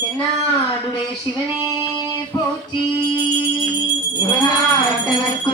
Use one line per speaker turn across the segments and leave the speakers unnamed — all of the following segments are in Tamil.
தென்னாடுடைய சிவனே போற்றி. இவனாட்டவர்க்கு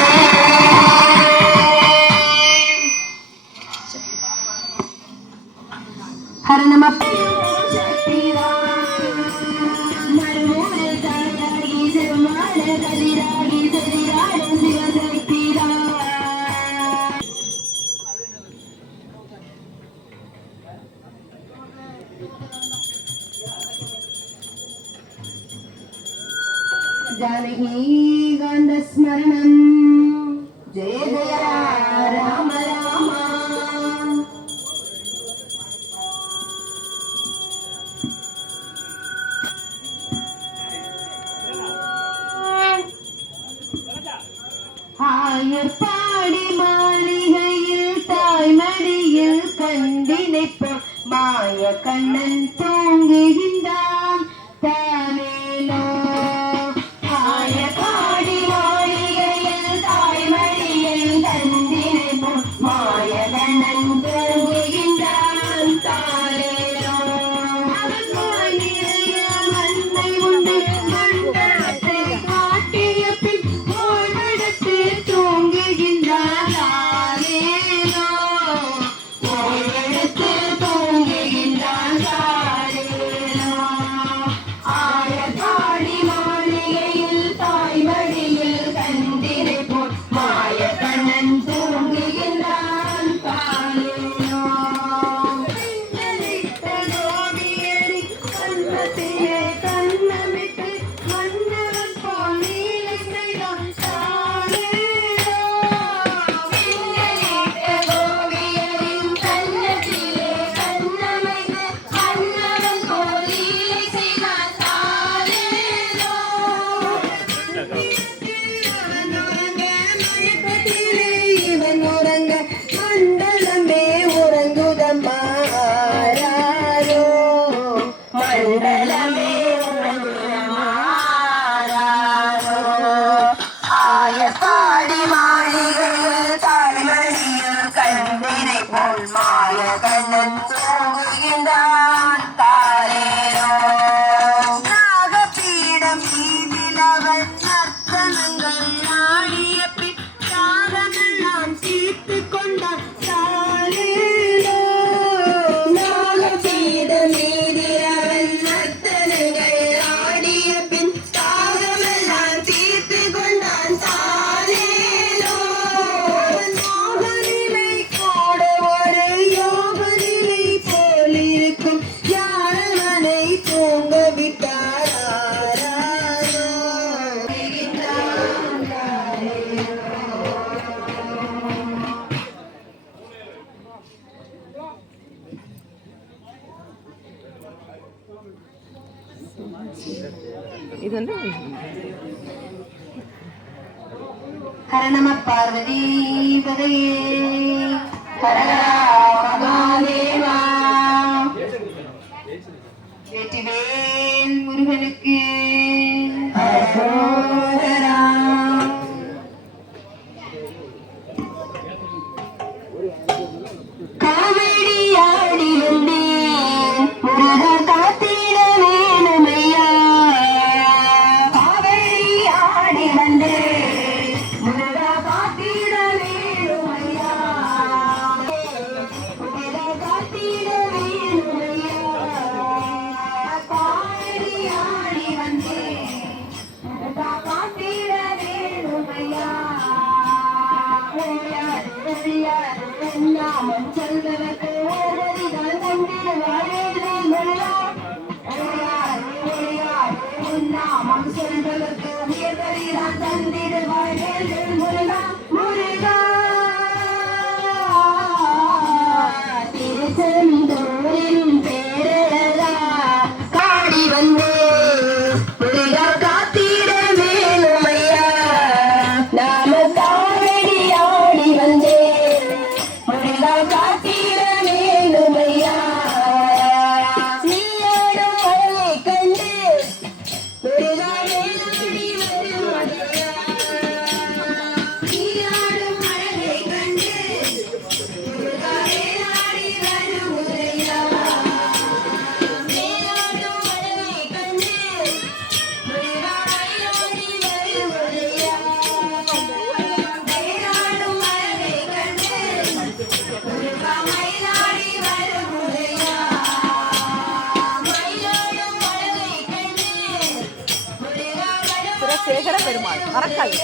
ஜானகி காந்த ஸ்மரணம் ஜெய ஜெய ராம ராமா ஆயப்பாடி மாளிகையில் தாய்மடியில் கண்டினைப்போம். மாய கண்ணன் ஹர நம பார்வதி பதையே மகாதேவா வெற்றிவேல் முருகனுக்கு முருகா
மறக்காது